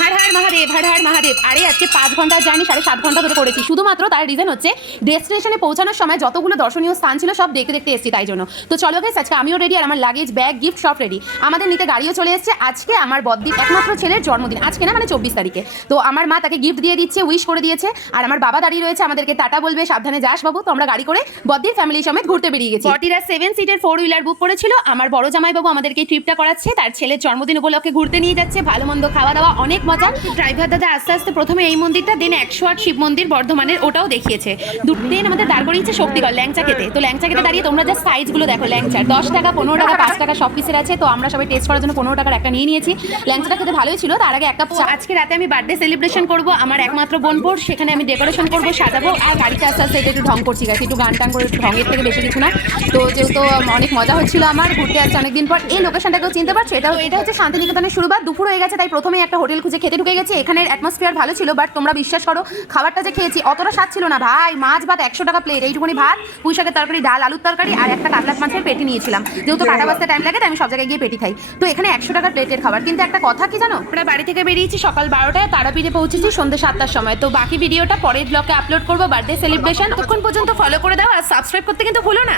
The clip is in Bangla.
হর হর মহাদেব, হর হর মহাদেব। আরে আজকে 5 ঘন্টার জার্নি 7.5 ঘন্টা ধরে করেছি, শুধুমাত্র তার রিজন হচ্ছে ডেস্টিনেশনে পৌঁছানোর সময় যতগুলো দর্শনীয় স্থান ছিল সব দেখতে দেখতে এসেছি, তাই জন্য। তো চলো গাইস, আজকে আমিও রেডি আর আমার লাগেজ, ব্যাগ, গিফট সব রেডি। আমাদের নিতে গাড়িও চলে এসেছে। আজকে আমার বদ্দির একমাত্র ছেলের জন্মদিন, আজকে না মানে 24 তারিখে। তো আমার মা তাকে গিফট দিয়ে দিচ্ছে, উইশ করে দিয়েছে, আর আমার বাবা দাঁড়িয়ে রয়েছে আমাদেরকে টাটা বলবে, সাবধানে যাস বাবু। তো আমরা গাড়ি করে বদ্দির ফ্যামিলি সমেত ঘুরতে বেরিয়ে গেছি। বদ্দিরা 7 সিটের 4 হুইলার বুক করেছিল। আমার বড় জামাই বাবু আমাদেরকে ট্রিপটা করাচ্ছে, তার ছেলের জন্মদিন উপলক্ষে ঘুরতে নিয়ে যাচ্ছে, ভালো মন্দ খাওয়া দাওয়া, অনেক মজা। ড্রাইভার দাদা আস্তে আস্তে প্রথমে এই মন্দিরটা, দেন 108 শিব মন্দির বর্ধমানের, ওটাও দেখিয়েছে। দিন আমাদের দাঁড় করিয়েছে শক্তিগড় ল্যাংচা খেতে। তো ল্যাংচা খেতে দাঁড়িয়ে তোমরা যা সাইজগুলো দেখো, ল্যাংচার 10 টাকা, 15 টাকা, 5 টাকা সব পিসের আছে। তো আমরা সবাই টেস্ট করার জন্য 15 টাকার একটা নিয়ে নিয়েছি। ল্যাংচাটা খেতে ভালোই ছিল। তার আগে এক কাপ চা। আজকে রাতে আমি বার্থডে সেলিব্রেশন করবো আমার একমাত্র বোনপোর, সেখানে আমি ডেকোরেশন করবো, সাজাবো, আর গাড়িতে আস্তে আস্তে এটা একটু ঢং করছি গাছ, একটু গান টান করে, ঢঙের থেকে বেশি কিছু না। তো যেহেতু অনেক মজা হচ্ছিল আমার, ঘুরতে আসছে অনেকদিন পর। এই লোকেশনটাকেও চিনতে পারছো, এটা হচ্ছে শান্তিনিকেতনের শুরুবার। দুপুর হয়ে গেছে, তাই প্রথমেই একটা হোটেল খুঁজে খেতে ঢুকে গেছি। এখানের অ্যাটমসফিয়ার ভালো ছিল, বাট তোমরা বিশ্বাস করো খাবারটা যে খেয়েছি অতটা স্বাদ ছিল না ভাই। মাছ ভাত 100 টাকা প্লেট, এইটুকুনি ভাত, পুঁই শাকের তরকারি, ডাল, আলুর তরকারি, আর একটা কাতলা মাছের পেটি নিয়েছিলাম। যেহেতু কাটা বাজতে টাইম লাগে, তাই আমি সব জায়গায় গিয়ে পেটি খাই। তো এখানে 100 টাকার প্লেটের খাবার। কিন্তু একটা কথা কি জানো, আমরা বাড়ি থেকে বেরিয়েছি সকাল 12টায়, তারাপীঠে পৌঁছেছি সন্ধ্যে 7টার সময়। তো বাকি ভিডিওটা পরের ব্লগে আপলোড করবো, বার্থডে সেলিব্রেশন। ততক্ষণ পর্যন্ত ফলো করে দাও আর সাবস্ক্রাইব করতে কিন্তু ভুলো না।